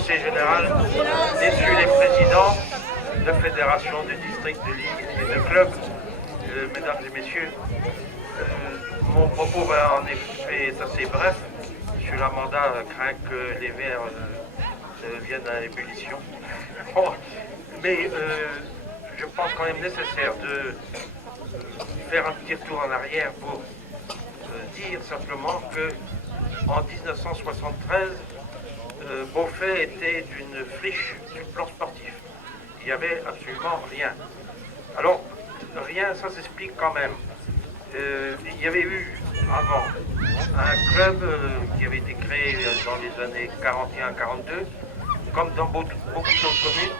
conseil général, messieurs les présidents de fédérations, de districts, de ligues et de clubs, mesdames et messieurs, mon propos va en effet être assez bref. M. Lamanda craint que les verres viennent à ébullition. Bon, mais je pense quand même nécessaire de faire un petit retour en arrière pour dire simplement que en 1973, Beauvais était une friche sur le plan sportif. Il n'y avait absolument rien. Alors, rien, ça s'explique quand même. Il y avait eu avant un club qui avait été créé dans les années 41-42, comme dans beaucoup d'autres communes.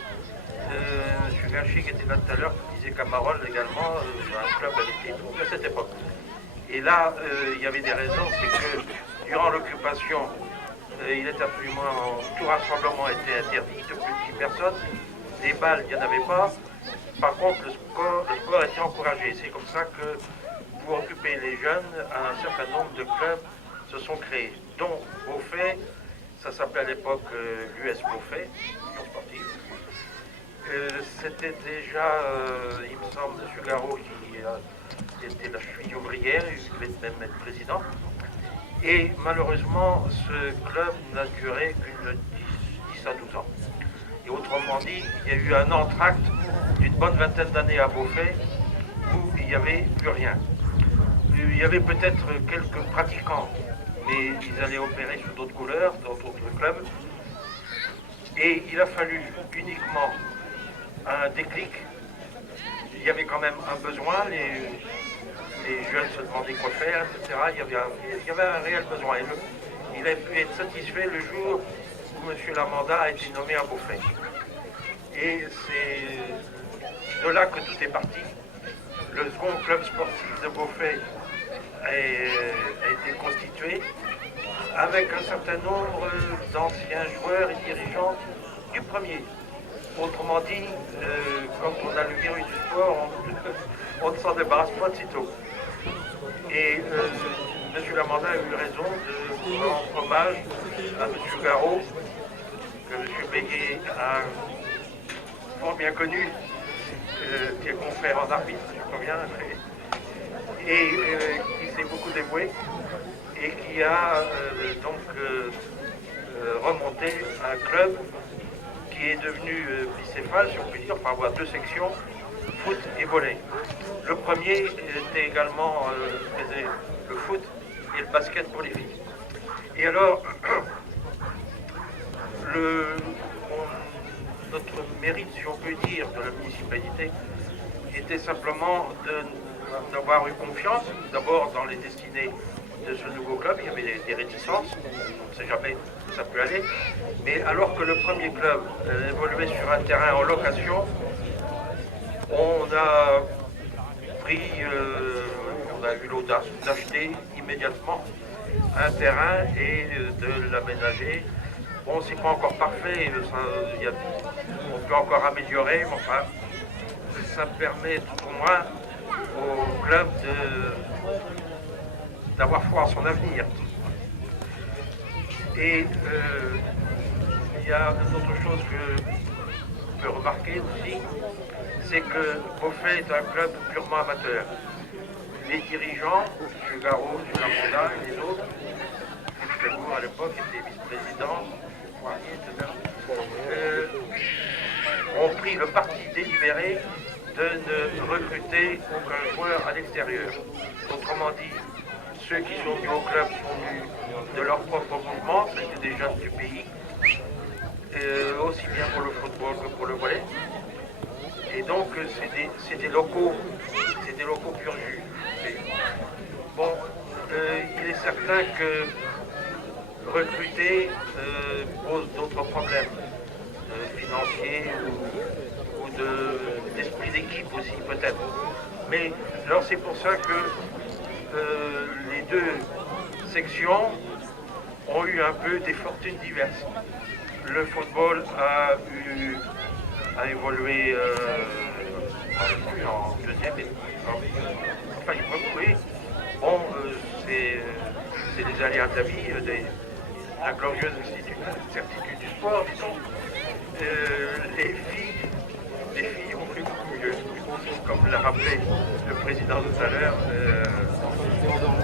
M. Verchi qui était là tout à l'heure, qui disait qu'à Marolles également, un club avait été trouvé à cette époque. Et là, il y avait des raisons, c'est que durant l'occupation, il était absolument, tout rassemblement était interdit, de plus de 10 personnes. Les balles, il n'y en avait pas. Par contre, le sport était encouragé. C'est comme ça que, pour occuper les jeunes, un certain nombre de clubs se sont créés, dont Beauvais, ça s'appelait à l'époque l'US Beauvais, Union sportive. C'était déjà, il me semble, M. Garot qui était la cheville ouvrière, il devait même être président. Et malheureusement, ce club n'a duré qu'une 10 à 12 ans. Et autrement dit, il y a eu un entracte d'une bonne vingtaine d'années à Beauvais où il n'y avait plus rien. Il y avait peut-être quelques pratiquants, mais ils allaient opérer sous d'autres couleurs, dans d'autres clubs. Et il a fallu uniquement un déclic. Il y avait quand même un besoin, les jeunes se demandaient quoi faire, etc. Il y avait un réel besoin. Et il a pu être satisfait le jour où M. Lamanda a été nommé à Beauvais. Et c'est de là que tout est parti. Le second club sportif de Beauvais a été constitué avec un certain nombre d'anciens joueurs et dirigeants du premier. Autrement dit, quand on a le virus du sport, on ne s'en débarrasse pas de sitôt. Et M. Lamanda a eu raison de rendre hommage à M. Garot, que M. Béguet a fort bien connu, qui est confrère en arbitre, je crois bien, et qui s'est beaucoup dévoué, et qui a donc remonté un club qui est devenu bicéphale, si on peut dire, enfin avoir deux sections, foot et volley. Le premier était également faisait le foot et le basket pour les filles. Et alors, notre mérite, si on peut dire, de la municipalité était simplement d'avoir eu confiance, d'abord dans les destinées de ce nouveau club. Il y avait des réticences, on ne sait jamais où ça peut aller, mais alors que le premier club évoluait sur un terrain en location, on a on a eu l'audace d'acheter immédiatement un terrain et de l'aménager. Bon, c'est pas encore parfait, on peut encore améliorer, mais enfin, ça permet tout au moins au club d'avoir foi en son avenir. Et il y a une autre chose qu'on peut remarquer aussi, c'est que Beauvais est un club purement amateur. Les dirigeants, M. Garot, M. Lamanda et les autres, M. Cagour à l'époque était vice-président, ont pris le parti délibéré de ne recruter aucun joueur à l'extérieur. Autrement dit, ceux qui sont venus au club sont venus de leur propre mouvement, c'était des jeunes du pays, aussi bien pour le football que pour le volley. Et donc, c'est des locaux pur jus. Bon, il est certain que recruter pose d'autres problèmes financiers ou d'esprit d'équipe aussi peut-être. Mais alors c'est pour ça que les deux sections ont eu un peu des fortunes diverses. Le football a évolué en deuxième et enfin oui. Bon, c'est les aléas de la vie. la glorieuse certitude du sport, disons, les filles ont fait beaucoup mieux. Comme l'a rappelé le président tout à l'heure,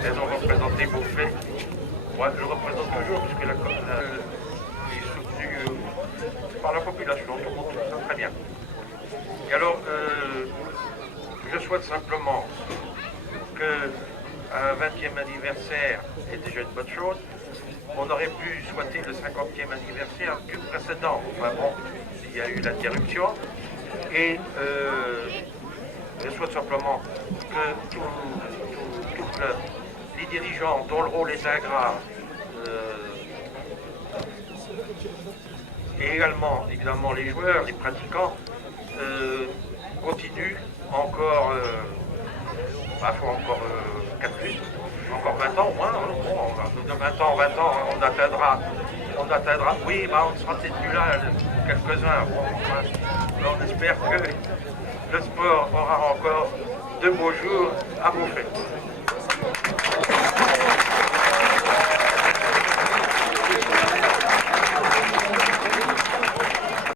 elles ont représenté Beauvais. Moi, je le représente toujours puisque la est soutenue par la population, tout le monde trouve ça très bien. Et alors, je souhaite simplement qu'un 20e anniversaire est déjà une bonne chose. On aurait pu souhaiter le 50e anniversaire du précédent. Enfin bon, il y a eu l'interruption. Et je souhaite simplement que tout les dirigeants dont le rôle est ingrat, et également évidemment les joueurs, les pratiquants, continuent encore, faut encore 4 plus, encore 20 ans au moins, de 20 ans en 20 ans, on atteindra, oui, on sera peut-être plus là, quelques-uns, on espère que le sport aura encore de beaux jours à Beauvais.